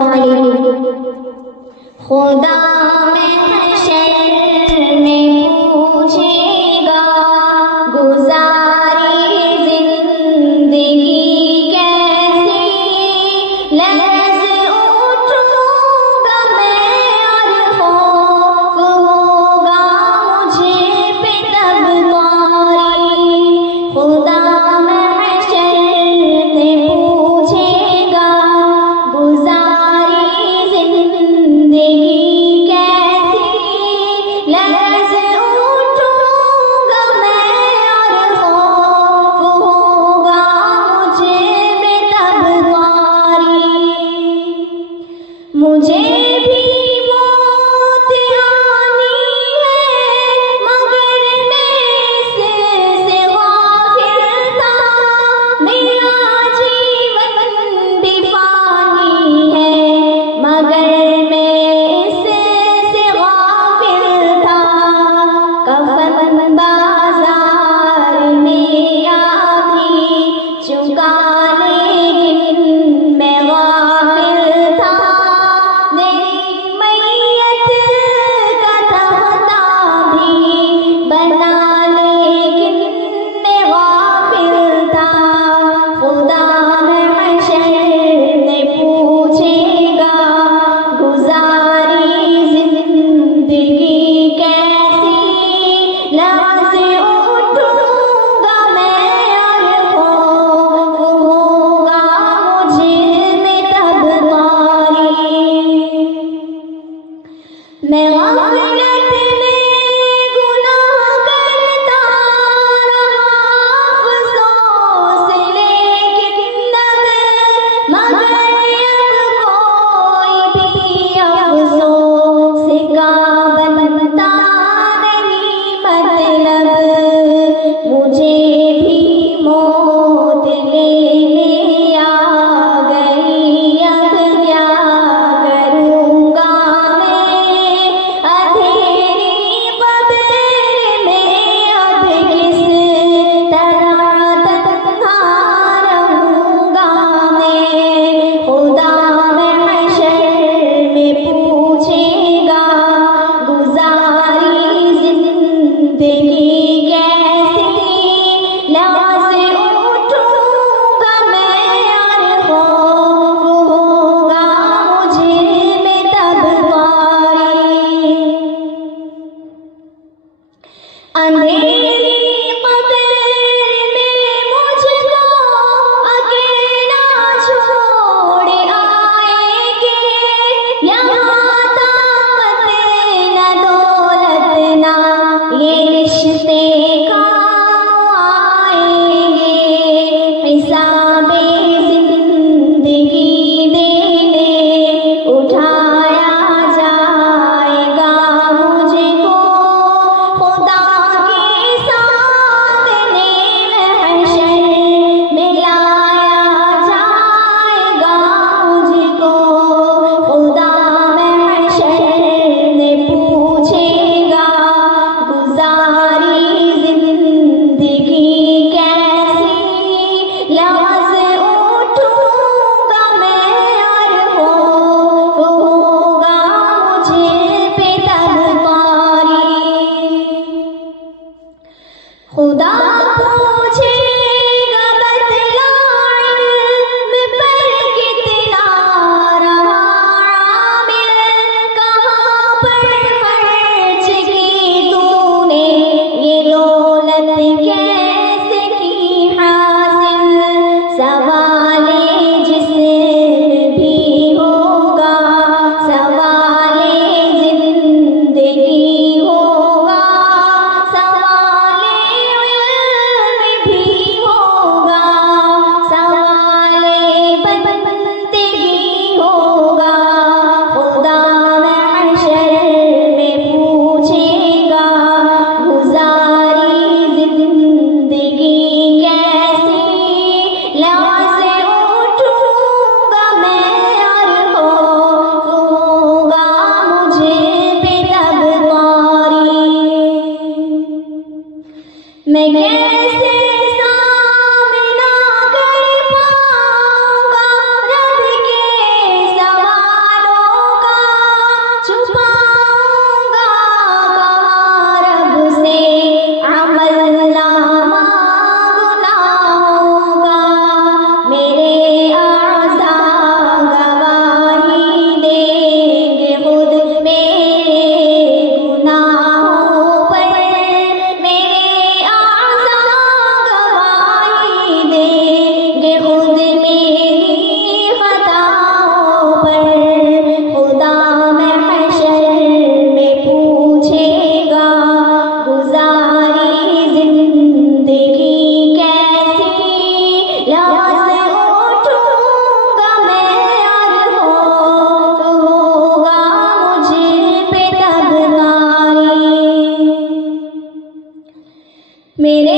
خدا محشر میں پوچھے گا گزاری زندگی کیسی، لرز اٹھوں گا میں اور خوف ہوگا مجھے پہ تب طاری۔ خدا محشر میں پوچھے گا گزاری زندگی کیسی، لرز اٹھوں گا میں اور خوف ہوگا مجھے بے تب طاری۔ مجھے بھی موت آنی ہے مگر میں اس سے غافل تھا، میرا جیون بھی فانی ہے مگر میں اس سے غافل تھا۔ کفن بازار میں آدھی چکا لیکن میں غافل تھا، میرے